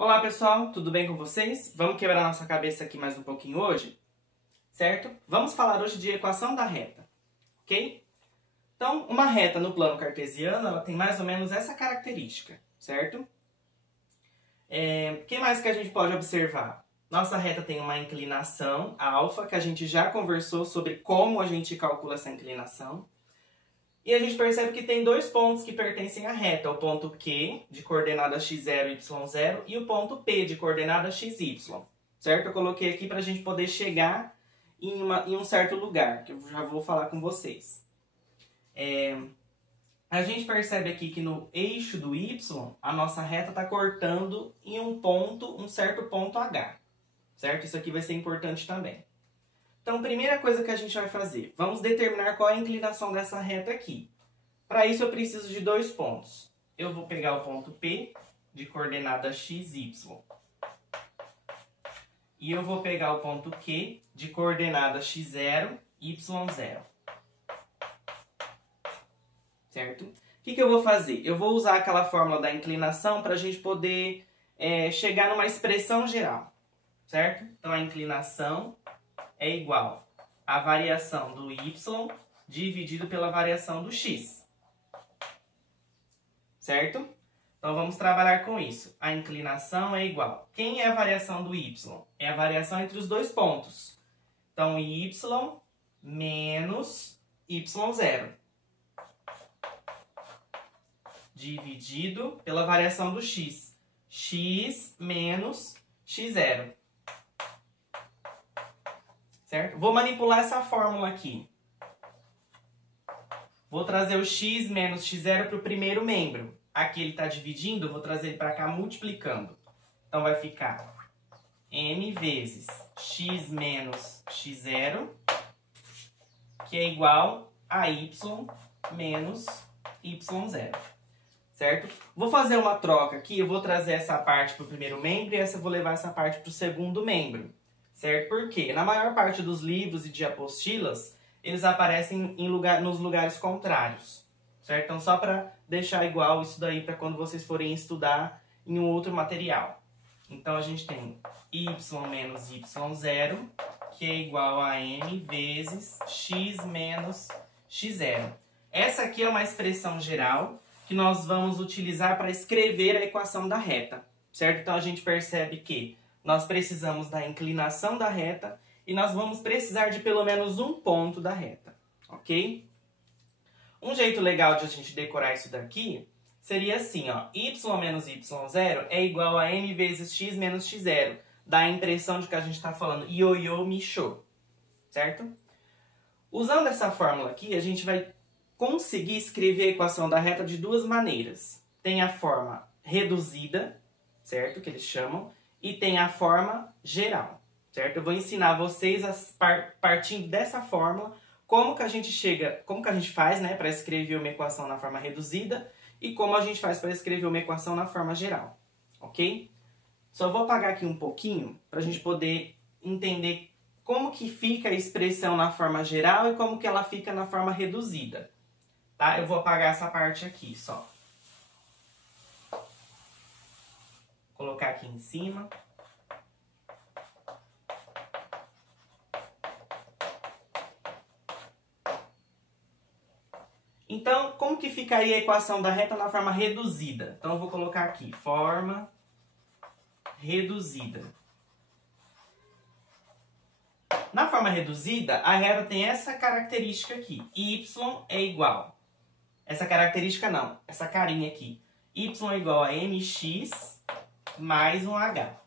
Olá pessoal, tudo bem com vocês? Vamos quebrar nossa cabeça aqui mais um pouquinho hoje, certo? Vamos falar hoje de equação da reta, ok? Então, uma reta no plano cartesiano, ela tem mais ou menos essa característica, certo? O que mais que a gente pode observar? Nossa reta tem uma inclinação alfa, que a gente já conversou sobre como a gente calcula essa inclinação. E a gente percebe que tem dois pontos que pertencem à reta, o ponto Q, de coordenada x0 e y0, e o ponto P, de coordenada xy, certo? Eu coloquei aqui para a gente poder chegar em um certo lugar, que eu já vou falar com vocês. A gente percebe aqui que no eixo do y, a nossa reta está cortando em um certo ponto H, certo? Isso aqui vai ser importante também. Então, primeira coisa que a gente vai fazer, vamos determinar qual é a inclinação dessa reta aqui. Para isso, eu preciso de dois pontos. Eu vou pegar o ponto P, de coordenada xy, e eu vou pegar o ponto Q, de coordenada x0, y0. Certo? O que eu vou fazer? Eu vou usar aquela fórmula da inclinação para a gente poder chegar numa expressão geral. Certo? Então, a inclinação é igual à variação do y dividido pela variação do x. Certo? Então, vamos trabalhar com isso. A inclinação é igual. Quem é a variação do y? É a variação entre os dois pontos. Então, y menos y0. Dividido pela variação do x. X menos x0. Certo? Vou manipular essa fórmula aqui. Vou trazer o x menos x0 para o primeiro membro. Aqui ele está dividindo, vou trazer ele para cá multiplicando. Então vai ficar m vezes x menos x0, que é igual a y menos y0. Certo? Vou fazer uma troca aqui, eu vou trazer essa parte para o primeiro membro e vou levar essa parte para o segundo membro. Certo? Porque na maior parte dos livros e de apostilas, eles aparecem nos lugares contrários. Certo? Então, só para deixar igual isso daí para quando vocês forem estudar em um outro material. Então, a gente tem y menos y0, que é igual a m vezes x menos x0. Essa aqui é uma expressão geral que nós vamos utilizar para escrever a equação da reta. Certo? Então, a gente percebe que nós precisamos da inclinação da reta e nós vamos precisar de pelo menos um ponto da reta, ok? Um jeito legal de a gente decorar isso daqui seria assim, ó, y menos y0 é igual a m vezes x menos x0. Dá a impressão de que a gente está falando ioiô michô, certo? Usando essa fórmula aqui, a gente vai conseguir escrever a equação da reta de duas maneiras. Tem a forma reduzida, certo? Que eles chamam. E tem a forma geral, certo? Eu vou ensinar vocês, partindo dessa fórmula, como que a gente faz, né, para escrever uma equação na forma reduzida e como a gente faz para escrever uma equação na forma geral, ok? Só vou apagar aqui um pouquinho para a gente poder entender como que fica a expressão na forma geral e como que ela fica na forma reduzida, tá? Eu vou apagar essa parte aqui só. Colocar aqui em cima. Então, como que ficaria a equação da reta na forma reduzida? Então, eu vou colocar aqui, forma reduzida. Na forma reduzida, a reta tem essa característica aqui. Y é igual. Essa característica não, essa carinha aqui. Y é igual a mx mais um h,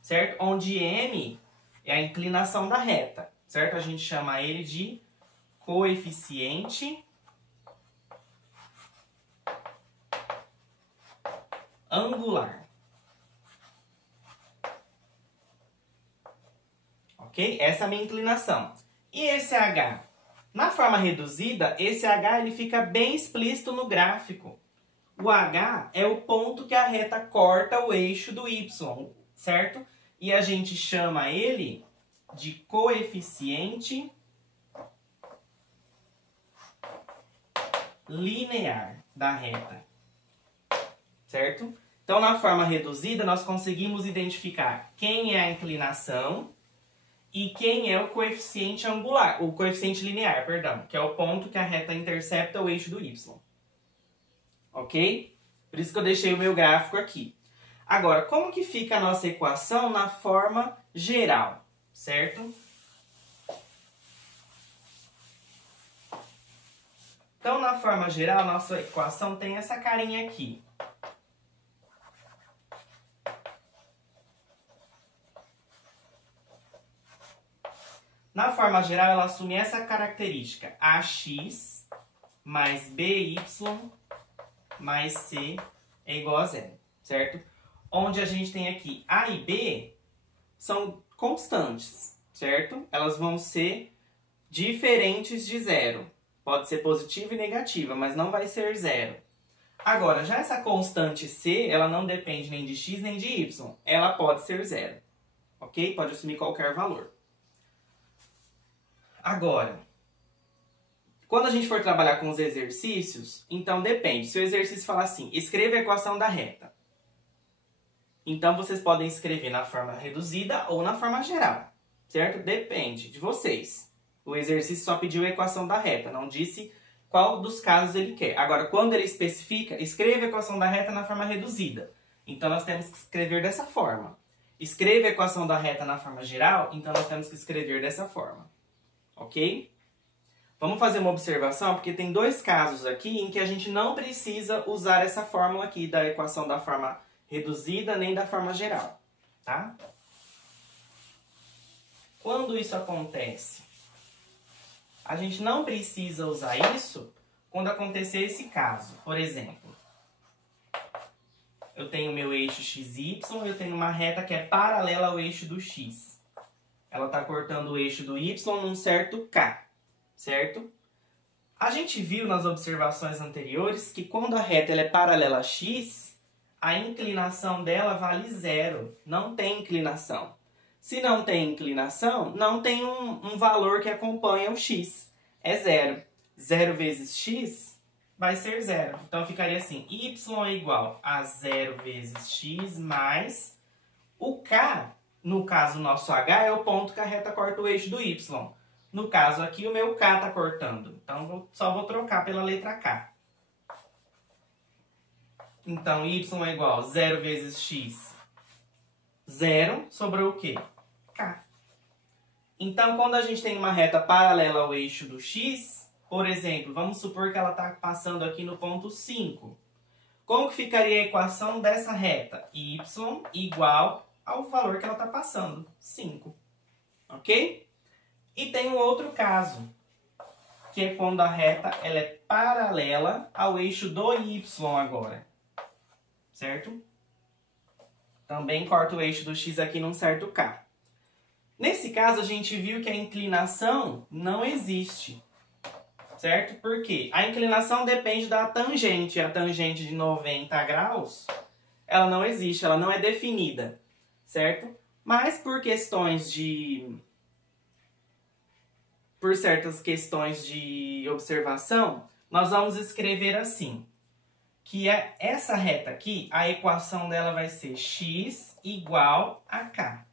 certo? Onde m é a inclinação da reta, certo? A gente chama ele de coeficiente angular. Ok? Essa é a minha inclinação. E esse h? Na forma reduzida, esse h ele fica bem explícito no gráfico. O H é o ponto que a reta corta o eixo do Y, certo? E a gente chama ele de coeficiente linear da reta. certo? Então, na forma reduzida, nós conseguimos identificar quem é a inclinação e quem é o coeficiente angular, o coeficiente linear, perdão, que é o ponto que a reta intercepta o eixo do y. Ok? Por isso que eu deixei o meu gráfico aqui. Agora, como que fica a nossa equação na forma geral, certo? Então, na forma geral, a nossa equação tem essa carinha aqui. Na forma geral, ela assume essa característica. AX mais BY mais C é igual a zero, certo? Onde a gente tem aqui A e B são constantes, certo? Elas vão ser diferentes de zero. Pode ser positiva e negativa, mas não vai ser zero. Agora, já essa constante C, ela não depende nem de x nem de y. Ela pode ser zero, ok? Pode assumir qualquer valor. Agora, quando a gente for trabalhar com os exercícios, então depende. Se o exercício falar assim, escreva a equação da reta. Então, vocês podem escrever na forma reduzida ou na forma geral, certo? Depende de vocês. O exercício só pediu a equação da reta, não disse qual dos casos ele quer. Agora, quando ele especifica, escreva a equação da reta na forma reduzida. Então, nós temos que escrever dessa forma. Escreva a equação da reta na forma geral, então nós temos que escrever dessa forma. Ok? Vamos fazer uma observação, porque tem dois casos aqui em que a gente não precisa usar essa fórmula aqui da equação da forma reduzida nem da forma geral, tá? Quando isso acontece, a gente não precisa usar isso quando acontecer esse caso. Por exemplo, eu tenho meu eixo XY, eu tenho uma reta que é paralela ao eixo do X. Ela está cortando o eixo do Y num certo K, certo? A gente viu nas observações anteriores que quando a reta ela é paralela a X, a inclinação dela vale zero, não tem inclinação. Se não tem inclinação, não tem um valor que acompanha o x. É zero. Zero vezes x vai ser zero. Então, ficaria assim, y é igual a zero vezes x mais o k, no caso, o nosso h, é o ponto que a reta corta o eixo do y. No caso aqui, o meu k está cortando. Então, só vou trocar pela letra k. Então, y é igual a 0 vezes x, 0, sobrou o quê? K. Então, quando a gente tem uma reta paralela ao eixo do x, por exemplo, vamos supor que ela está passando aqui no ponto 5. Como que ficaria a equação dessa reta? Y igual ao valor que ela está passando, 5. Ok? E tem um outro caso, que é quando a reta ela é paralela ao eixo do y agora. Certo? Também corta o eixo do x aqui num certo K. Nesse caso, a gente viu que a inclinação não existe. Certo? Por quê? A inclinação depende da tangente. A tangente de 90 graus, ela não existe, ela não é definida. Certo? Mas por certas questões de observação, nós vamos escrever assim. Que é essa reta aqui, a equação dela vai ser x igual a k,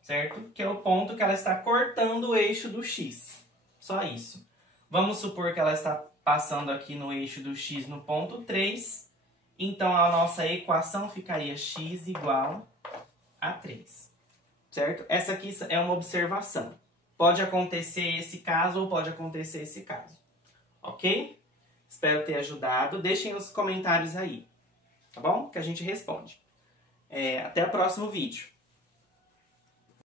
certo? Que é o ponto que ela está cortando o eixo do x. Só isso. Vamos supor que ela está passando aqui no eixo do x no ponto 3. Então, a nossa equação ficaria x igual a 3, certo? Essa aqui é uma observação. Pode acontecer esse caso ou pode acontecer esse caso, ok? Espero ter ajudado. Deixem os comentários aí, tá bom? Que a gente responde. Até o próximo vídeo.